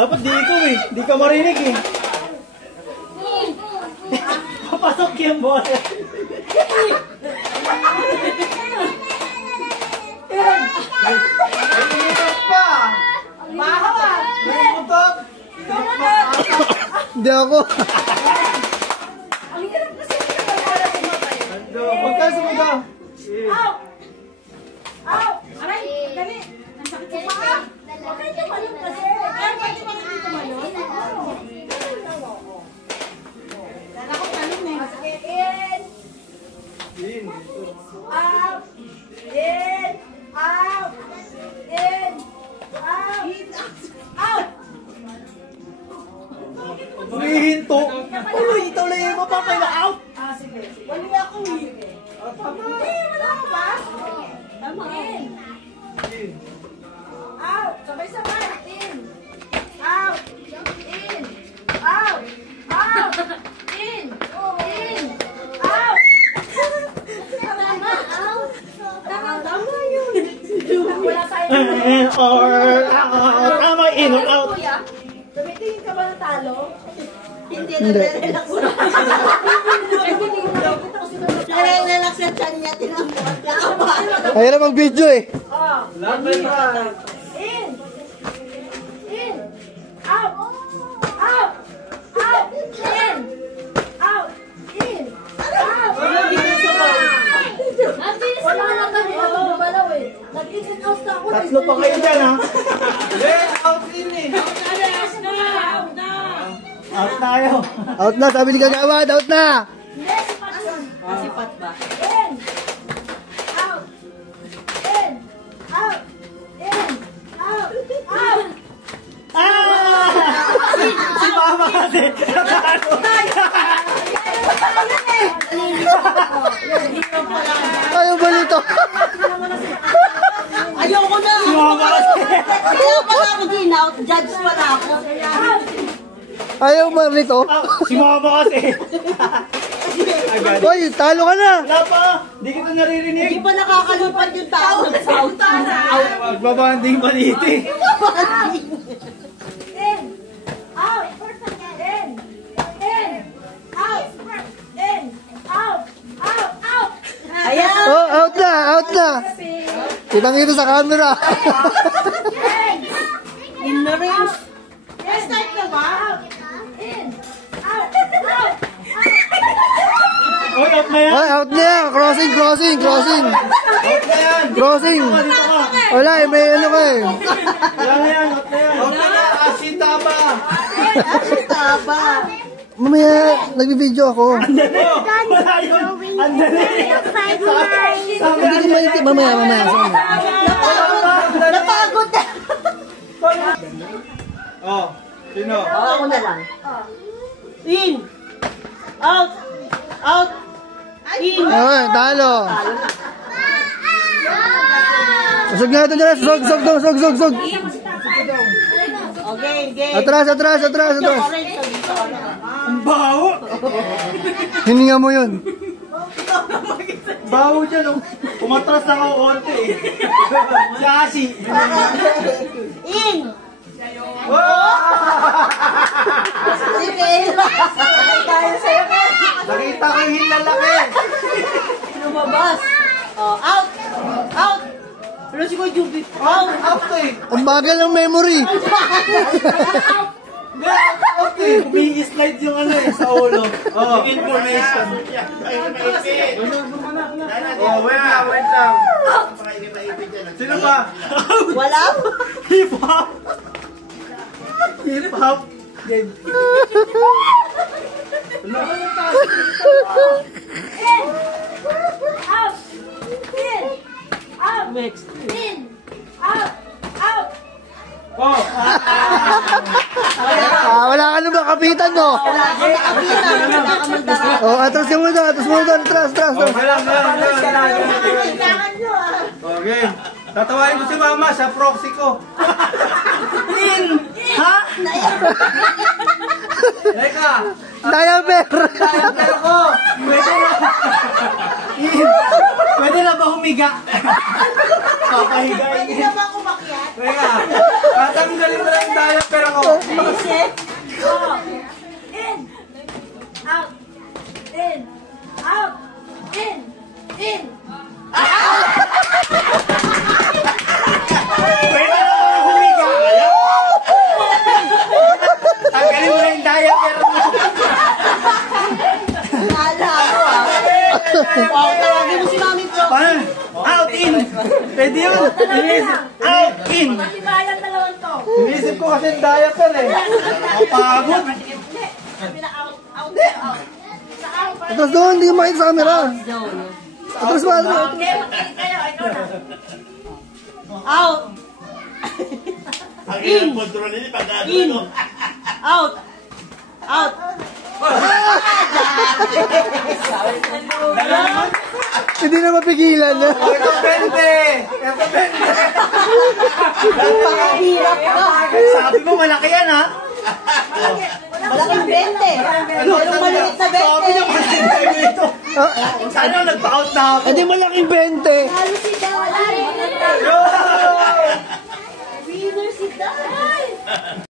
Dapat di ikaw eh. Di ka marinig eh. Papasok yung bola. Hindi ako. Ang hirap kasi Huwag ka sumaga. Ow! Ow! Aray! Dali! Ang sakit sa paa! Huwag kayo tumalon kasi! Kaya pwede ba hindi tumalon? Dala ko talon eh. In! Out! In! Out! In! Out! Out! Humihinto. Tuloy mo pa kayo out. Sige. Wali ako eh. Hindi, wala ka ba? Tama. In. Out. Sabay-sabay. In. Out. In. Out. Out. In. In. Out. Tama. Out. Tama yun. Wala tayo. Tama, in or out. Tumitingin ka ba ng talo? Hindi. Hindi. Nare-relax na chan niya. Tinamot. Ayaw na mag-video eh. In. In. Out. Out. Out. In. Out. In. Out. Wala na kami. Bumalaw eh. Nag-in and out na ako. Tatlo pa kayo dyan ha. Out in eh. Out tayo. Out na, sabi ni Kagawad, out na. Sipat ba? In. Out. In. Out. In. Out. Out. Si Mama kasi. Ayaw ba nito? Ayoko na. Si Mama kasi. Kaya pala ako din out. Judge pala ako. Ayaw ba nito? Si Mama kasi. Hoy, talo ka na. Wala pa. Di kita naririnig. Hindi pa nakakalipat yung tao. Out. Magbabanding pa dito eh. In. Out. In. In. Out. In. Out. Out. Out. Ayan. Oh, out na, out na. Kitang-kita sa camera. In the range. Start na ba? In. Out. Out. Oy, out na yan. Ay, out na yan. Crossing, crossing, crossing. Out na yan. Crossing. Dito ka. Wala eh, may ano ka eh. Wala na yan. Out na yan. Out na na. Asita ba? Taba. Mamaya, nagbibideo ako. Wala yun. Andali. Hindi ko maitip. Mamaya, mamaya. Napagod na. Oh. Sino? Ako na lang. In. Out. Out. In. Okay, talo. Usog nga ito dyan. Sog. Okay, game. Atras. Ang baho. Hininga mo yun. Baho dyan. Oh. Umatras na ako konti eh. Si Asi. In. Sige. Tayo sa'yo ka. Nakita ko yung hilalaki. Lumabas. Oh, out. Out. Pero si Kuya Juby. Out. Out eh. Ang bagal ng memory. Out eh. Umi-slide yung ano eh sa ulo. Oh. Yung information. Oh, wait lang. Sino ba? Wala. Hip hop. Hip hop. Game. In. Out. In. Out. Next. In. Out. Out. Oh. Wala ka na ba kapitan no? Wala ka magdara. Oh, atras ka muna, atras. Okay lang. Kailangan nyo ah. Okay. Tatawain ko si Mama sa proxy ko. Ha? Teka. Diaper. Pero ko. Pwede na ba humiga? Papahiga. Pwede na ba umakyat? Teka, tatanggalin mo lang yung diaper ako. Isip. Oh. In. Out. In. Out. In. In. Pwede na ako humiga. Tanggalin mo na yung diaper mo. Paano? Out, in. Pwede yun. Out, in. Matibayan dalawang to. Inisip ko kasi yung diaper eh. Kapagod. Out. Out. Out. Sa out. Atras doon, hindi ko makita sa camera. Atras ba? Okay, makinig kayo. Ikaw na. Out. Ang ilang kontrol nila pag In. Out. Out. Hindi na mapigilan. Ito 20! Ito 20! Pakahirap ka. Sabi mo malaki yan ha? Malaking 20. Walang maliit na 20. Sabi naman ito. Sana nagpa-out na ako. Hindi malaking 20. Halo si Dali. Winner si Dali.